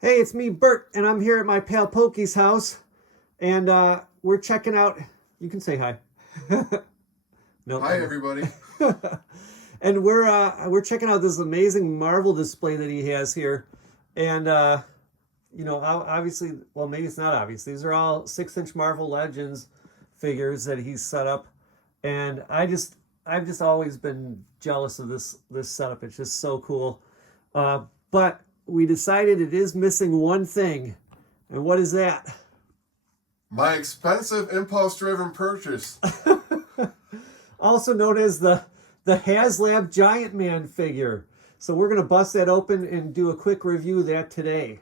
Hey, it's me, Bert, and I'm here at my pal Poky's house, and we're checking out. You can say hi. No, Hi, everybody. and we're checking out this amazing Marvel display that he has here, and obviously, well, maybe it's not obvious. These are all 6-inch Marvel Legends figures that he's set up, and I've just always been jealous of this setup. It's just so cool. But we decided it is missing one thing. And what is that? My expensive impulse-driven purchase. Also known as the Haslab Giant Man figure. So we're going to bust that open and do a quick review of that today.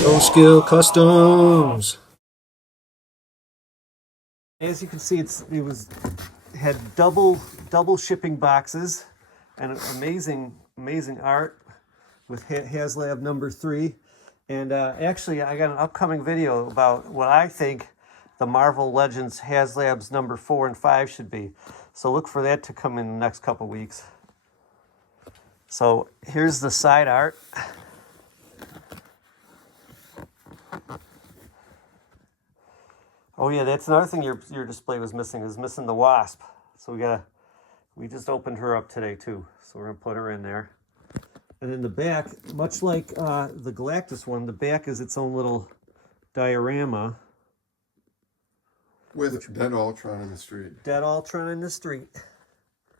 No Skill Customs. As you can see, it had double shipping boxes and amazing art with Haslab number 3. And actually, I got an upcoming video about what I think the Marvel Legends Haslab's number 4 and 5 should be. So look for that to come in the next couple weeks. So here's the side art. Oh yeah, that's another thing your display was missing, is missing the Wasp. So we just opened her up today too. So we're gonna put her in there. And in the back, much like the Galactus one, the back is its own little diorama. With Dead Ultron in the street. Dead Ultron in the street.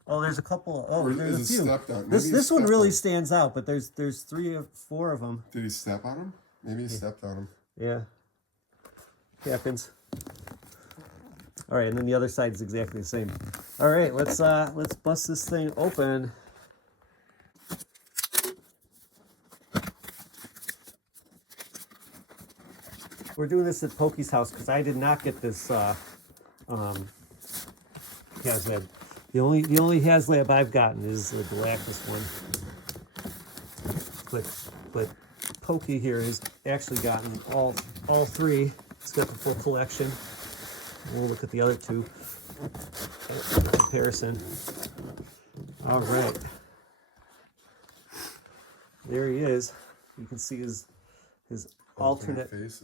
Oh, there's a couple. Oh, there's a few. Stepped on. This one really stands out, but there's 3 or 4 of them. Did he step on him? Maybe he stepped on him. Yeah. Happens. All right, and then the other side is exactly the same. All right, let's bust this thing open. We're doing this at Poky's house because I did not get this Haslab. The only Haslab I've gotten is the Galactus one. But Poky here has actually gotten all 3. It's got the full collection. We'll look at the other 2 in comparison. All right. There he is. You can see his alternate faces.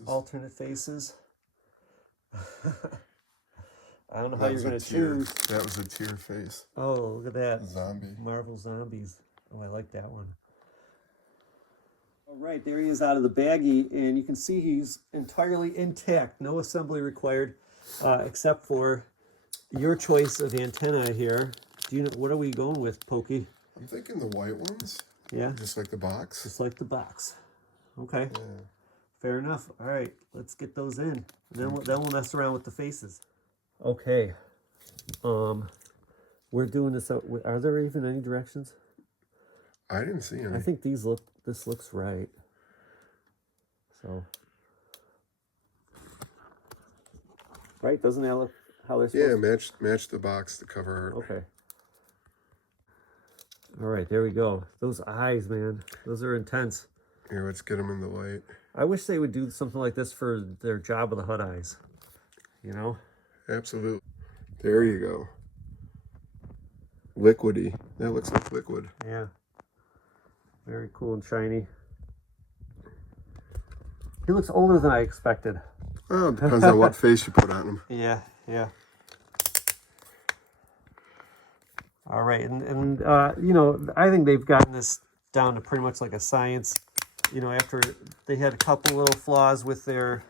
I don't know how you're going to choose. That was a tear face. Oh, look at that. Zombie. Marvel Zombies. Oh, I like that one. All right, there he is out of the baggie, and you can see he's entirely intact. No assembly required, except for your choice of antenna here. What are we going with, Poky? I'm thinking the white ones. Yeah? Just like the box. Just like the box. Okay. Yeah. Fair enough. All right, let's get those in. And then we'll mess around with the faces. Okay. We're doing this. Are there even any directions? I didn't see any. I think this looks right. So. Right? Doesn't that look how they're supposed to? Yeah, match the box, the cover art. Okay. All right, there we go. Those eyes, man. Those are intense. Here, let's get them in the light. I wish they would do something like this for their Job of the Hutt eyes. You know? Absolutely. There you go. Liquidy. That looks like liquid. Yeah. Very cool and shiny. He looks older than I expected. Oh, it depends on what face you put on him. Yeah. All right, and I think they've gotten this down to pretty much like a science. After they had a couple little flaws with their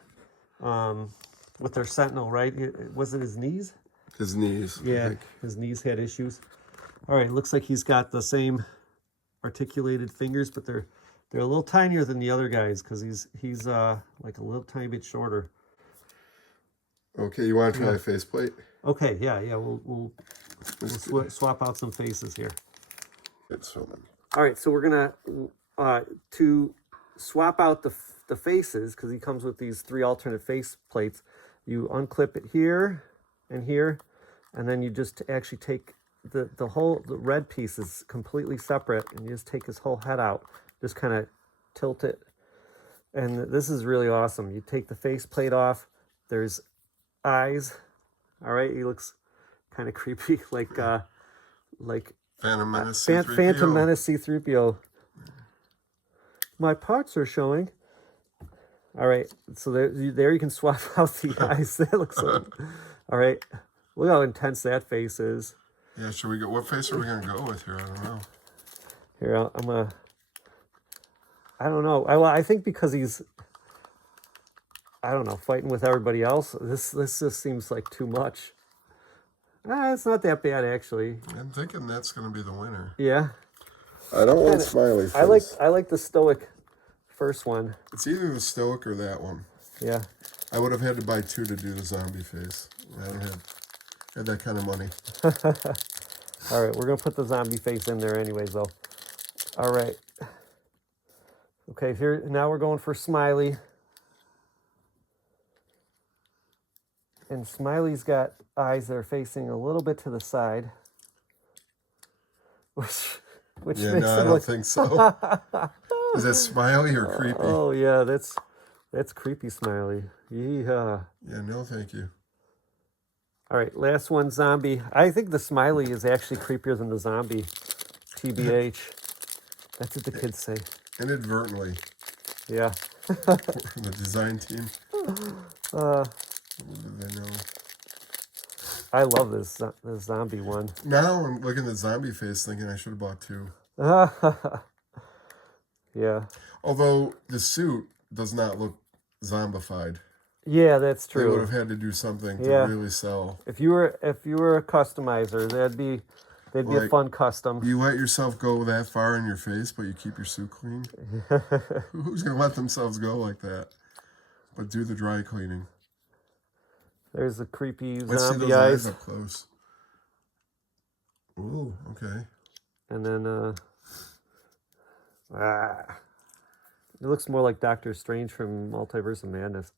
Sentinel, right? Was it his knees? His knees. Yeah, his knees had issues. All right, looks like he's got the same articulated fingers, but they're a little tinier than the other guys because he's like a little tiny bit shorter. Okay, you want to try a faceplate? Okay, yeah, we'll swap out some faces here. It's filming. All right, so we're gonna to swap out the faces, because he comes with these 3 alternate face plates. You unclip it here and here, and then you just actually take the red piece is completely separate, and you just take his whole head out, just kind of tilt it, and this is really awesome. You take the face plate off. There's eyes. All right, he looks kind of creepy, like Phantom Menace Phantom Menace C-3PO. My parts are showing. All right, so there you can swap out the eyes. That looks like. All right, look how intense that face is. Yeah, should we go? What face are we gonna go with here? I don't know. Here, I'm gonna. I don't know. I think because he's, I don't know, fighting with everybody else. This just seems like too much. It's not that bad actually. I'm thinking that's gonna be the winner. Yeah. I don't want smiley face. I like the stoic first one. It's either the stoic or that one. Yeah. I would have had to buy 2 to do the zombie face. I don't have that kind of money. All right, we're gonna put the zombie face in there anyways, though. All right. Okay, here now we're going for Smiley. And Smiley's got eyes that are facing a little bit to the side, which Yeah, makes no, I him don't look. think so. Is that smiley or creepy? Oh yeah, that's creepy Smiley. Yeah. Yeah, no, thank you. All right, last one, zombie. I think the Smiley is actually creepier than the zombie. TBH. That's what the kids say. Inadvertently, Yeah. the design team. What do they know? I love this zombie one. Now I'm looking at zombie face, thinking I should have bought 2. Yeah. Although the suit does not look zombified. Yeah, that's They would true. have had to do something to Yeah. really sell. If you were a customizer, they'd be a Like, fun custom. You let yourself go that far in your face, but you keep your suit clean. Who's gonna let themselves go like that? But do the dry cleaning. There's the creepy Let's see zombie those eyes eyes. up close. Ooh, okay. And then it looks more like Doctor Strange from Multiverse of Madness.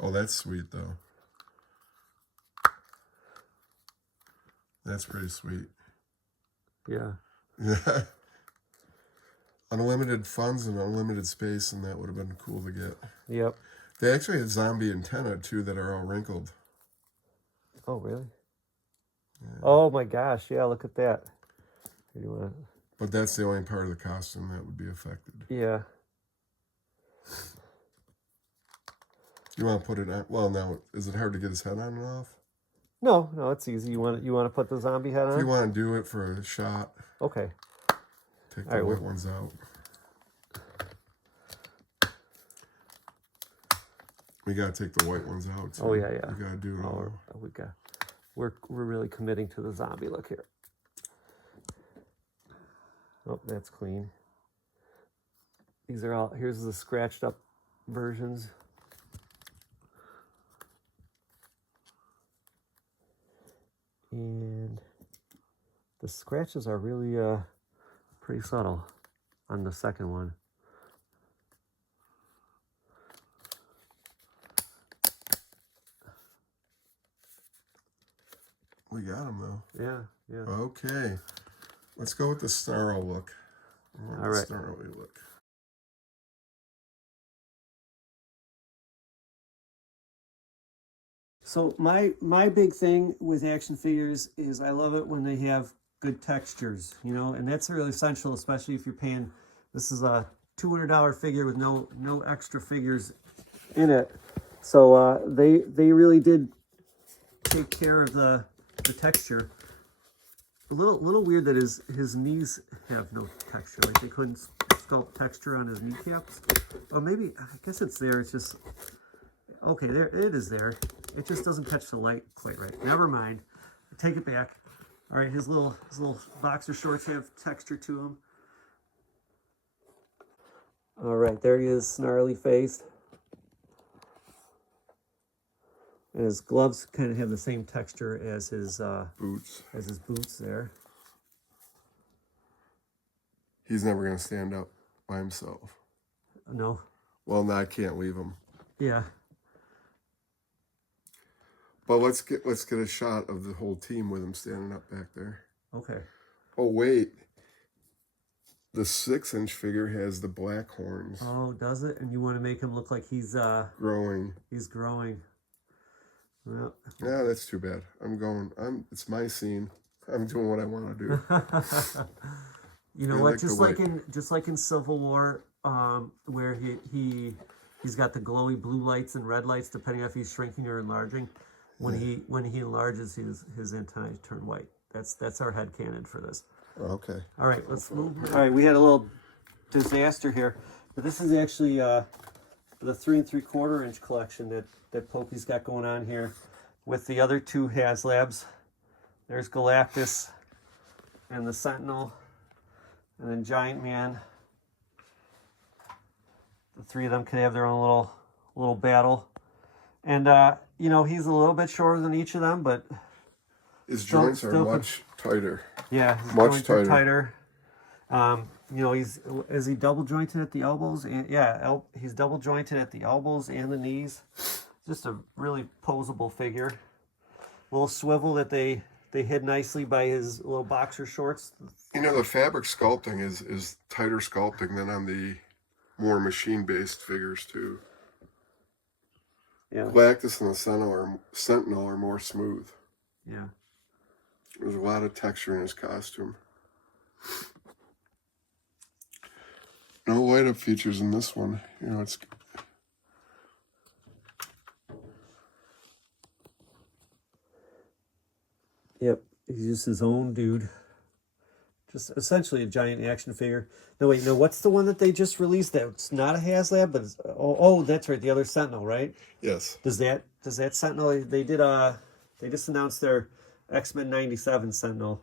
Oh, that's sweet though. That's pretty sweet. Yeah. Yeah. Unlimited funds and unlimited space, and that would have been cool to get. Yep. They actually had zombie antenna too that are all wrinkled. Oh, really? Yeah. Oh my gosh! Yeah, look at that. Here, you want? But that's the only part of the costume that would be affected. Yeah. You want to put it on? Well, now is it hard to get his head on and off? No, it's easy. You want to put the zombie head on? If you want to do it for a shot, Okay. take All the right, white ones out. We gotta take the white ones out too. Oh yeah. We gotta do it all. We're really committing to the zombie look here. Oh, that's clean. These are all. Here's the scratched up versions. And the scratches are really pretty subtle on the second one. We got them though. Yeah. Okay, let's go with the snarl look. All right. Snarly look. So my big thing with action figures is I love it when they have good textures, and that's really essential, especially if you're paying. This is a $200 figure with no extra figures in it. So they really did take care of the texture. A little weird that his knees have no texture. Like they couldn't sculpt texture on his kneecaps. Or maybe I guess it's there. It's just okay. There it is. There. It just doesn't catch the light quite right. Never mind. Take it back. All right. His little boxer shorts have texture to them. All right. There he is, snarly faced. And his gloves kind of have the same texture as his Boots. As his boots there. He's never gonna stand up by himself. No. Well, no, I can't leave him. Yeah. But let's get a shot of the whole team with him standing up back there. Okay. Oh wait, the 6-inch figure has the black horns. Oh, does it? And you want to make him look like he's growing. He's growing. Well. Yeah, that's too bad. It's my scene. I'm doing what I want to do. You know I what? like the Just like in Civil War, where he's got the glowy blue lights and red lights, depending on if he's shrinking or enlarging. When he enlarges, his antennae turn white. That's our headcanon for this. Okay. All right, let's move. All right, we had a little disaster here, but this is actually the 3 3/4 inch collection that Poky's got going on here with the other two Haslabs. There's Galactus and the Sentinel, and then Giant Man. The three of them can have their own little battle, and you know, he's a little bit shorter than each of them, but His joints are much tighter. yeah, his Much joints are tighter. tighter. You know, is he double jointed at the elbows? And yeah, he's double jointed at the elbows and the knees. Just a really posable figure. Little swivel that they hid nicely by his little boxer shorts. You know, the fabric sculpting is tighter sculpting than on the more machine-based figures too. Yeah. Galactus and the Sentinel are more smooth. Yeah. There's a lot of texture in his costume. No light-up features in this one. You know, it's... Yep, he's just his own dude. Just essentially a giant action figure. No, wait, no, what's the one that they just released that's not a Haslab, but it's, oh, that's right, the other Sentinel, right? Yes. Does that Sentinel, they just announced their X-Men 97 Sentinel,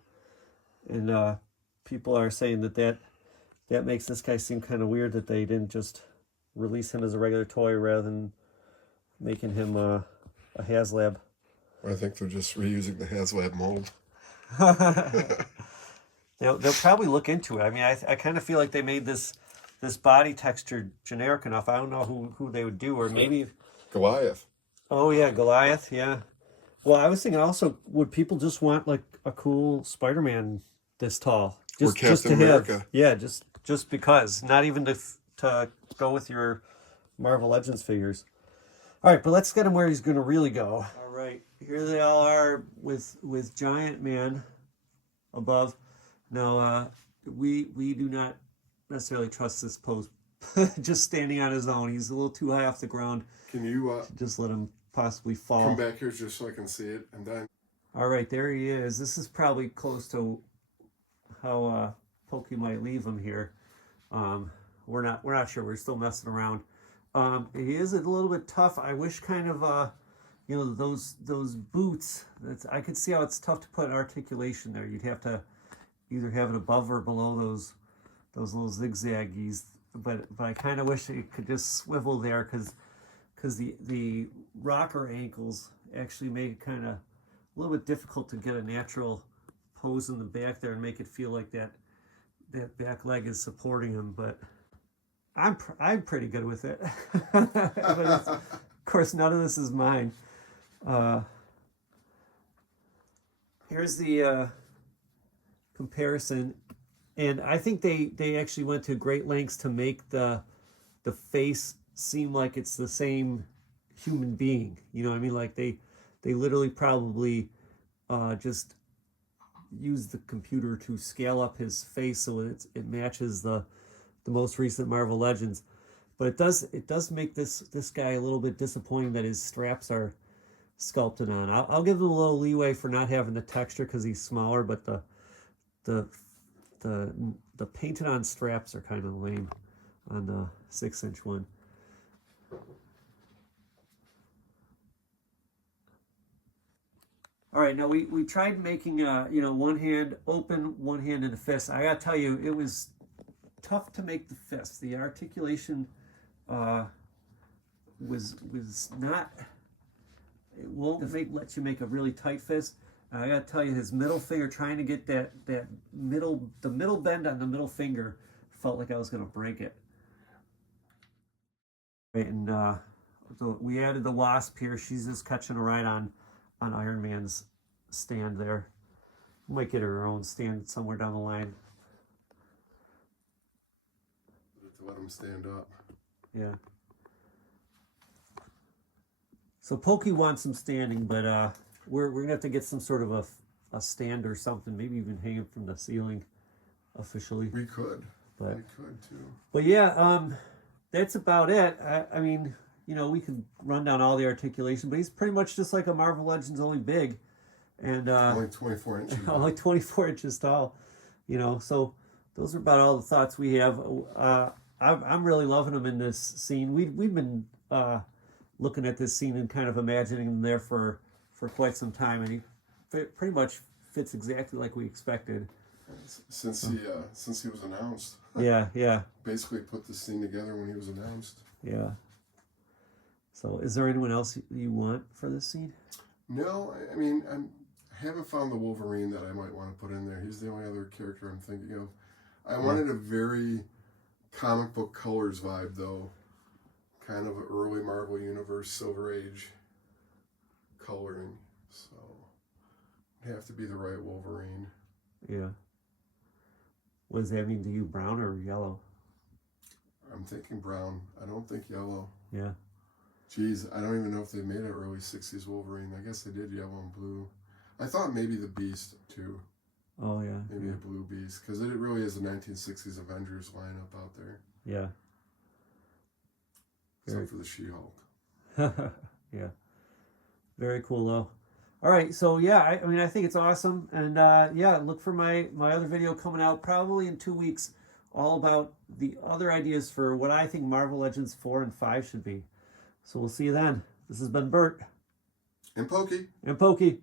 and people are saying that makes this guy seem kind of weird that they didn't just release him as a regular toy rather than making him a Haslab. I think they're just reusing the Haslab mold. They'll probably look into it. I mean, I kind of feel like they made this body texture generic enough. I don't know who they would do, or maybe Goliath. Oh yeah, Goliath. Yeah. Well, I was thinking also, would people just want like a cool Spider-Man this tall, Or Captain America. have? Yeah, just because, not even to go with your Marvel Legends figures. All right, but let's get him where he's going to really go. All right, here they all are with Giant Man above. Now, we do not necessarily trust this pose. Just standing on his own, he's a little too high off the ground. Can you Just let him possibly fall. come back here just so I can see it? And then... All right, there he is. This is probably close to how Poky might leave him here. We're not sure. We're still messing around. He is a little bit tough. I wish kind of you know, those boots. I could see how it's tough to put articulation there. You'd have to either have it above or below those little zigzaggies. But I kind of wish it could just swivel there because the rocker ankles actually make it kind of a little bit difficult to get a natural pose in the back there and make it feel like that back leg is supporting him. But I'm pretty good with it. But of course, none of this is mine. Here's the comparison, and I think they actually went to great lengths to make the face seem like it's the same human being. You know what I mean? Like they literally probably just used the computer to scale up his face so it matches the most recent Marvel Legends. But it does make this guy a little bit disappointing that his straps are sculpted on. I'll give him a little leeway for not having the texture because he's smaller, but the painted on straps are kind of lame on the 6-inch one. All right, now we tried making you know, one hand open, one hand in a fist. I gotta tell you, it was tough to make the fist. The articulation was not. It won't let you make a really tight fist. I gotta tell you, his middle finger, trying to get the middle bend on the middle finger, felt like I was gonna break it. Right, and so we added the Wasp here. She's just catching a ride on Iron Man's stand there. We might get her own stand somewhere down the line. To let him stand up. Yeah. So Poky wants him standing, but we're gonna have to get some sort of a stand or something, maybe even hang him from the ceiling. officially. We could. But We could too. But yeah, that's about it. I mean, you know, we can run down all the articulation, but he's pretty much just like a Marvel Legends, only big, and Only 24 inches. only 24 inches tall. You know, so those are about all the thoughts we have. I'm really loving him in this scene. We've been looking at this scene and kind of imagining him there for quite some time, and he pretty much fits exactly like we expected. Since he was announced. Yeah. Basically put this scene together when he was announced. Yeah. So, is there anyone else you want for this scene? No, I mean, I haven't found the Wolverine that I might want to put in there. He's the only other character I'm thinking of. I wanted a very comic book colors vibe, though. Kind of early Marvel Universe, Silver Age coloring. So, it'd have to be the right Wolverine. Yeah. What does that mean to you, brown or yellow? I'm thinking brown. I don't think yellow. Yeah. Geez, I don't even know if they made an early 60s Wolverine. I guess they did yellow and blue. I thought maybe the Beast, too. Oh, yeah. Maybe a blue Beast. Because it really is a 1960s Avengers lineup out there. Yeah. Except for the She-Hulk. Yeah. Very cool, though. All right, so yeah, I mean, I think it's awesome. And yeah, look for my other video coming out probably in 2 weeks, all about the other ideas for what I think Marvel Legends 4 and 5 should be. So we'll see you then. This has been Bert. And Poky. And Poky.